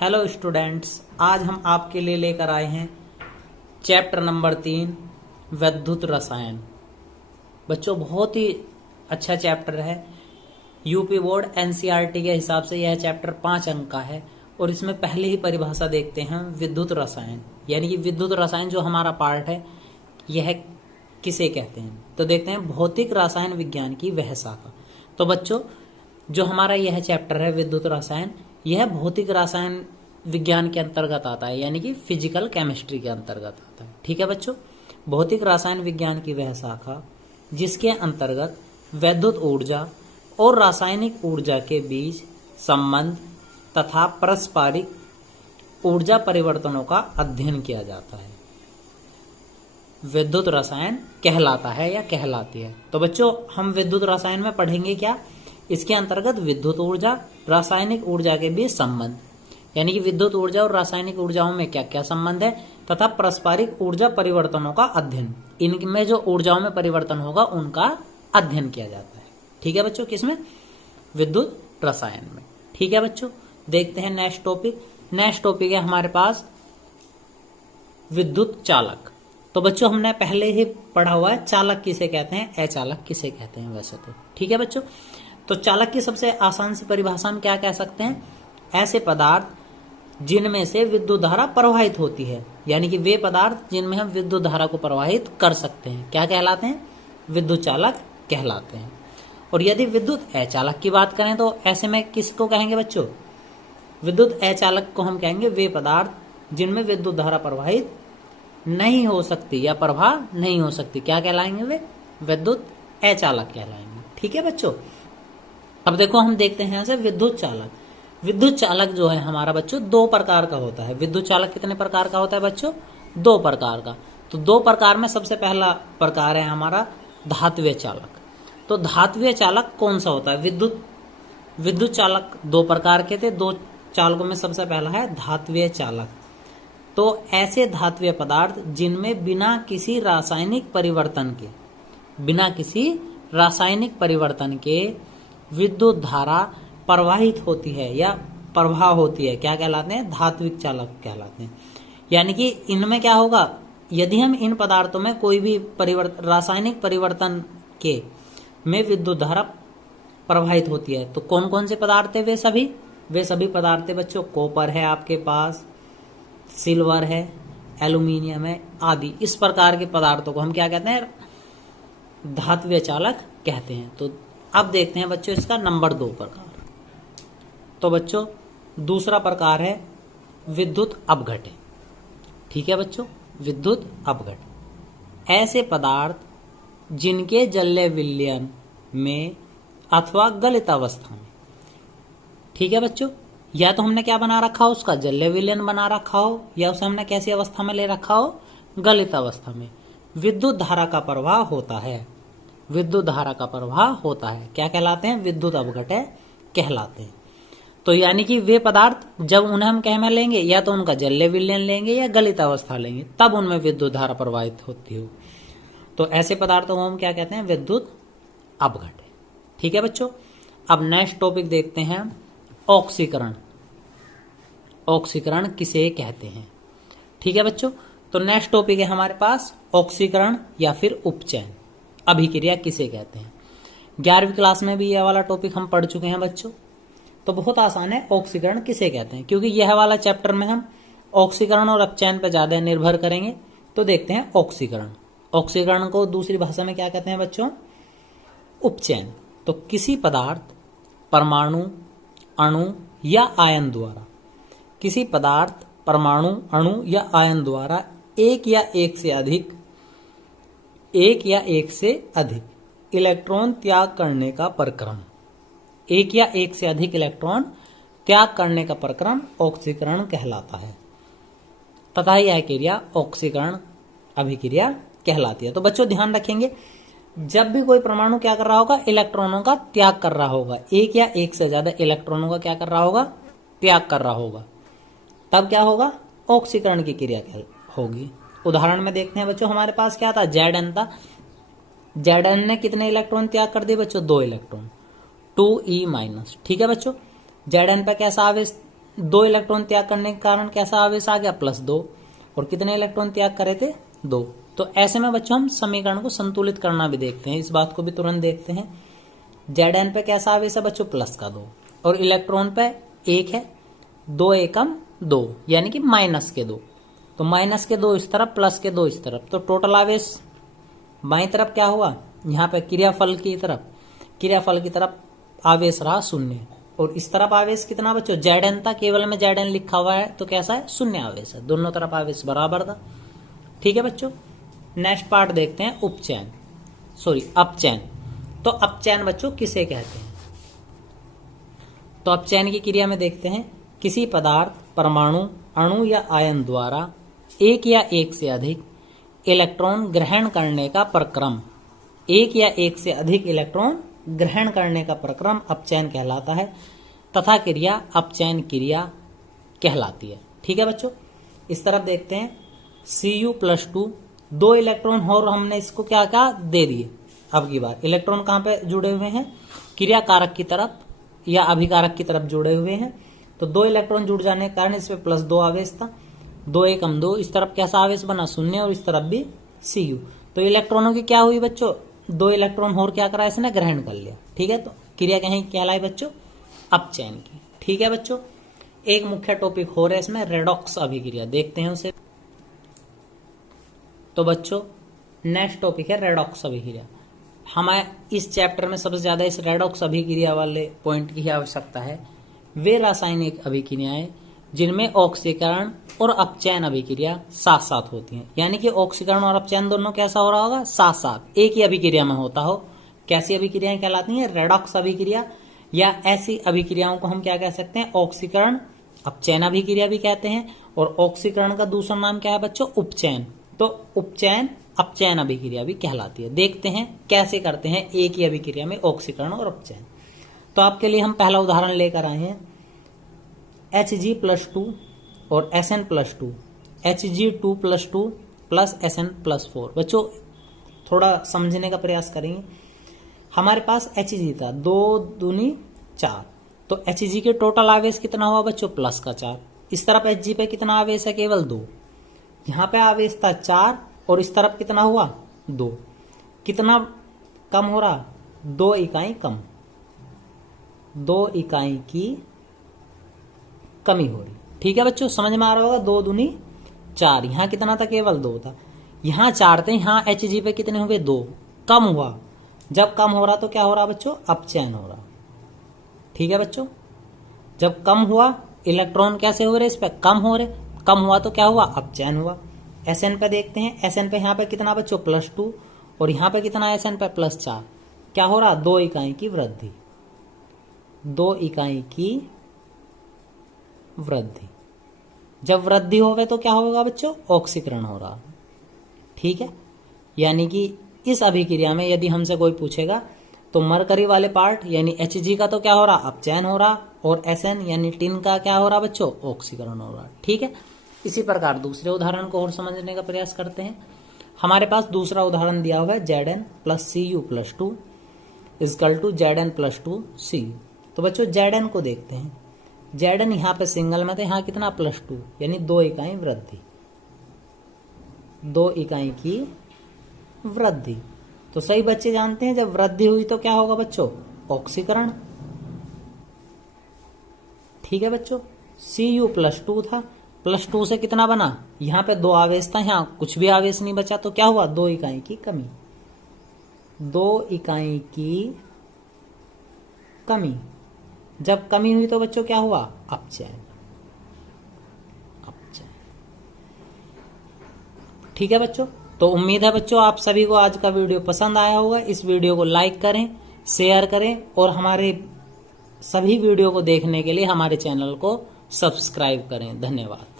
Hello students, आज हम आपके लिए लेकर आए हैं चैप्टर नंबर 3 विद्युत रसायन। बच्चों, बहुत ही अच्छा चैप्टर है। यूपी बोर्ड एनसीईआरटी के हिसाब से यह चैप्टर 5 अंक का है और इसमें पहले ही परिभाषा देखते हैं विद्युत रसायन, यानी कि विद्युत रसायन जो हमारा पार्ट है यह किसे कहते हैं। तो देखते हैं भौतिक रसायन विज्ञान की वह शाखा। तो बच्चों, जो हमारा यह चैप्टर है विद्युत रसायन, यह भौतिक रसायन विज्ञान के अंतर्गत आता है, यानी कि फिजिकल केमिस्ट्री के अंतर्गत आता है। ठीक है बच्चों, भौतिक रसायन विज्ञान की वह शाखा जिसके अंतर्गत वैद्युत ऊर्जा और रासायनिक ऊर्जा के बीच संबंध तथा पारस्परिक ऊर्जा परिवर्तनों का अध्ययन किया जाता है, विद्युत रसायन कहलाता है या कहलाती है। तो बच्चों, हम विद्युत रसायन में पढ़ेंगे क्या? इसके अंतर्गत विद्युत ऊर्जा रासायनिक ऊर्जा के बीच संबंध, यानी कि विद्युत ऊर्जा और रासायनिक ऊर्जाओं में क्या क्या संबंध है, तथा पारस्परिक ऊर्जा परिवर्तनों का अध्ययन। इनमें जो ऊर्जाओं में परिवर्तन होगा उनका अध्ययन किया जाता है। ठीक है बच्चों, किसमें? विद्युत रसायन में। ठीक है बच्चों, देखते हैं नेक्स्ट टॉपिक। नेक्स्ट टॉपिक है हमारे पास विद्युत चालक। तो बच्चों, हमने पहले ही पढ़ा हुआ है चालक किसे कहते हैं, अचालक किसे कहते हैं वैसे तो। ठीक है बच्चों, तो चालक की सबसे आसान सी परिभाषा हम क्या कह सकते हैं? ऐसे पदार्थ जिनमें से विद्युत धारा प्रवाहित होती है, यानी कि वे पदार्थ जिनमें हम विद्युत धारा को प्रवाहित कर सकते हैं, क्या कहलाते हैं? विद्युत चालक कहलाते हैं। और यदि विद्युत अचालक की बात करें तो ऐसे में किसको कहेंगे बच्चों? विद्युत अचालक को हम कहेंगे वे पदार्थ जिनमें विद्युत धारा प्रवाहित नहीं हो सकती या प्रवाह नहीं हो सकती, क्या कहलाएंगे? वे विद्युत अचालक कहलाएंगे। ठीक है बच्चों, अब देखो हम देखते हैं यहां से विद्युत चालक। विद्युत चालक जो है हमारा बच्चों दो प्रकार का होता है। विद्युत चालक कितने प्रकार का होता है बच्चों? दो प्रकार का। तो दो प्रकार में सबसे पहला प्रकार है हमारा धात्विय चालक। तो धात्विय चालक कौन सा होता है? विद्युत चालक दो प्रकार के थे। दो चालकों में सबसे पहला है धात्विय चालक। तो ऐसे धात्विय पदार्थ जिनमें बिना किसी रासायनिक परिवर्तन के विद्युत धारा प्रवाहित होती है या प्रवाह होती है, क्या कहलाते हैं? धात्विक चालक कहलाते हैं। यानी कि इनमें क्या होगा, यदि हम इन पदार्थों में कोई भी रासायनिक परिवर्तन के में विद्युत धारा प्रवाहित होती है, तो कौन कौन से पदार्थ है? वे सभी पदार्थ है बच्चों। कॉपर है आपके पास, सिल्वर है, एल्यूमिनियम है आदि। इस प्रकार के पदार्थों को हम क्या कहते हैं? धात्विय चालक कहते हैं। तो अब देखते हैं बच्चों इसका नंबर 2 प्रकार। तो बच्चों, दूसरा प्रकार है विद्युत अपघट्य। ठीक है बच्चों, विद्युत अपघट्य ऐसे पदार्थ जिनके जल्य विलयन में अथवा गलित अवस्था में, ठीक है बच्चों, या तो हमने क्या बना रखा हो, उसका जल्य विलयन बना रखा हो, या उसे हमने कैसी अवस्था में ले रखा हो? गलित अवस्था में विद्युत धारा का प्रवाह होता है। विद्युत धारा का प्रवाह होता है, क्या कहलाते हैं? विद्युत अपघट्य कहलाते हैं। तो यानी कि वे पदार्थ जब उन्हें हम क्या में लेंगे, या तो उनका जल्य विलयन लेंगे या गलित अवस्था लेंगे, तब उनमें विद्युत धारा प्रवाहित होती हो। तो ऐसे पदार्थों को हम क्या कहते हैं? विद्युत अपघट्य। ठीक है बच्चों, अब नेक्स्ट टॉपिक देखते हैं ऑक्सीकरण। ऑक्सीकरण किसे कहते हैं? ठीक है बच्चों, तो नेक्स्ट टॉपिक है हमारे पास ऑक्सीकरण या फिर उपचयन। अभिक्रिया किसे कहते हैं? 11वीं क्लास में भी यह वाला टॉपिक हम पढ़ चुके हैं बच्चों। तो बहुत आसान है, ऑक्सीकरण किसे कहते हैं, क्योंकि यह वाला चैप्टर में हम ऑक्सीकरण और अपचयन पर ज्यादा निर्भर करेंगे। तो देखते हैं ऑक्सीकरण। ऑक्सीकरण को दूसरी भाषा में क्या कहते हैं बच्चों? उपचयन। तो किसी पदार्थ, परमाणु, अणु या आयन द्वारा, किसी पदार्थ, परमाणु, अणु या आयन द्वारा एक या एक से अधिक इलेक्ट्रॉन त्याग करने का प्रक्रम, एक या एक से अधिक इलेक्ट्रॉन त्याग करने का प्रक्रम ऑक्सीकरण कहलाता है, तथा यह क्रिया ऑक्सीकरण अभिक्रिया कहलाती है। तो बच्चों ध्यान रखेंगे, जब भी कोई परमाणु क्या कर रहा होगा? इलेक्ट्रॉनों का त्याग कर रहा होगा, एक या एक से ज्यादा इलेक्ट्रॉनों का क्या कर रहा होगा? त्याग कर रहा होगा, तब क्या होगा? ऑक्सीकरण की क्रिया होगी। उदाहरण में देखते हैं बच्चों, हमारे पास क्या था? Zn था। Zn ने कितने इलेक्ट्रॉन त्याग कर दिए बच्चों? 2 इलेक्ट्रॉन, 2e-। ठीक है बच्चों, Zn पर कैसा आवेश 2 इलेक्ट्रॉन त्याग करने के कारण कैसा आवेश आ गया, +2। और कितने इलेक्ट्रॉन त्याग करे थे, 2। तो ऐसे में बच्चों हम समीकरण को संतुलित करना भी देखते हैं, इस बात को भी तुरंत देखते हैं। Zn पे कैसा आवेश है बच्चों, +2 और इलेक्ट्रॉन पे 1 है, 2 एकम 2 यानी कि -2। तो -2 इस तरफ, +2 इस तरफ, तो टोटल आवेश बाईं तरफ क्या हुआ, यहाँ पे क्रियाफल की तरफ आवेश रहा 0। और इस तरफ आवेश कितना बच्चों, Zn था, केवल में Zn लिखा हुआ है तो कैसा है, 0 आवेश है, दोनों तरफ आवेश बराबर था। ठीक है बच्चों, नेक्स्ट पार्ट देखते हैं, अपचयन। तो अपचयन बच्चों किसे कहते हैं, तो अपचयन की क्रिया में देखते हैं, किसी पदार्थ, परमाणु, अणु या आयन द्वारा एक या एक से अधिक इलेक्ट्रॉन ग्रहण करने का प्रक्रम, एक या एक से अधिक इलेक्ट्रॉन ग्रहण करने का प्रक्रम अपचयन कहलाता है तथा क्रिया अपचयन क्रिया कहलाती है। ठीक है बच्चों, इस तरफ देखते हैं, Cu+2 2 इलेक्ट्रॉन और हमने इसको क्या क्या दे दिए। अब की बार इलेक्ट्रॉन कहाँ पे जुड़े हुए हैं, क्रिया कारक की तरफ या अभिकारक की तरफ जुड़े हुए हैं। तो 2 इलेक्ट्रॉन जुड़ जाने के कारण इसमें +2 आवेश था, 2 एकम 2, इस तरफ कैसा आवेश बना, 0 और इस तरफ भी Cu। तो इलेक्ट्रॉनों की क्या हुई बच्चों, 2 इलेक्ट्रॉन और क्या करा, इसने ग्रहण कर लिया। ठीक है, तो क्रिया कहीं कहलाई बच्चों, अपचयन की। ठीक है बच्चों, एक मुख्य टॉपिक हो रहा है इसमें, रेडॉक्स अभिक्रिया, देखते हैं उसे। तो बच्चों नेक्स्ट टॉपिक है रेडॉक्स अभिक्रिया। हमें इस चैप्टर में सबसे ज्यादा इस रेडॉक्स अभिक्रिया वाले पॉइंट की आवश्यकता है। वे रासायनिक अभिक्रियाएं जिनमें ऑक्सीकरण और अपचयन अभिक्रिया साथ साथ होती हैं, यानी कि ऑक्सीकरण और अपचयन दोनों कैसा हो रहा होगा, साथ साथ एक ही अभिक्रिया में होता हो। कैसी अभिक्रियाएं कहलाती हैं, रेडॉक्स अभिक्रिया, या ऐसी अभिक्रियाओं को हम क्या कह सकते हैं, ऑक्सीकरण अपचयन अभिक्रिया भी कहते हैं। और ऑक्सीकरण का दूसरा नाम क्या है बच्चों, उपचयन। तो उपचयन अपचयन अभिक्रिया भी कहलाती है। देखते हैं कैसे करते हैं एक ही अभिक्रिया में ऑक्सीकरण और अपचयन। तो आपके लिए हम पहला उदाहरण लेकर आए हैं, Hg+2 और Sn+2, Hg2+2 प्लस Sn+4। बच्चों थोड़ा समझने का प्रयास करेंगे। हमारे पास Hg था 2 दूनी 4, तो Hg के टोटल आवेश कितना हुआ बच्चों, +4। इस तरफ Hg पे कितना आवेश है, केवल 2। यहाँ पे आवेश था 4 और इस तरफ कितना हुआ, 2। कितना कम हो रहा, 2 इकाई कम, 2 इकाई की कमी हो रही। ठीक है बच्चों, समझ में आ रहा होगा, 2 दूनी 4, यहाँ कितना था, केवल 2 था, यहाँ 4 थे, यहाँ Hg पे कितने हुए, 2, कम हुआ। जब कम हो रहा तो क्या हो रहा बच्चों, अपचयन हो रहा। ठीक है बच्चों, जब कम हुआ इलेक्ट्रॉन कैसे हो रहे, इस पे कम हो रहे, कम हुआ तो क्या हुआ, अपचयन हुआ। Sn पे देखते हैं, Sn पे यहाँ पे कितना बच्चों, +2 और यहाँ पे कितना Sn पे +4। क्या हो रहा, 2 इकाई की वृद्धि, 2 इकाई की वृद्धि। जब वृद्धि होवे तो क्या होगा बच्चों, ऑक्सीकरण हो रहा। ठीक है, यानी कि इस अभिक्रिया में यदि हमसे कोई पूछेगा तो मरकरी वाले पार्ट यानी Hg का तो क्या हो रहा, अपचयन हो रहा, और Sn यानी टिन का क्या हो रहा बच्चों, ऑक्सीकरण हो रहा। ठीक है, इसी प्रकार दूसरे उदाहरण को और समझने का प्रयास करते हैं। हमारे पास दूसरा उदाहरण दिया हुआ है, Zn+Cu+2 = Zn+2Cu। तो बच्चों Zn को देखते हैं, Zn यहाँ पे सिंगल में था, यहाँ कितना, +2 यानी 2 इकाई वृद्धि, 2 इकाई की वृद्धि। तो सही बच्चे जानते हैं, जब वृद्धि हुई तो क्या होगा बच्चों, ऑक्सीकरण। ठीक है बच्चों, Cu+2 था, +2 से कितना बना, यहाँ पे 2 आवेश था, यहाँ कुछ भी आवेश नहीं बचा, तो क्या हुआ, 2 इकाई की कमी, 2 इकाई की कमी। जब कमी हुई तो बच्चों क्या हुआ, अपचयन। ठीक है बच्चों, तो उम्मीद है बच्चों आप सभी को आज का वीडियो पसंद आया होगा। इस वीडियो को लाइक करें, शेयर करें और हमारे सभी वीडियो को देखने के लिए हमारे चैनल को सब्सक्राइब करें। धन्यवाद।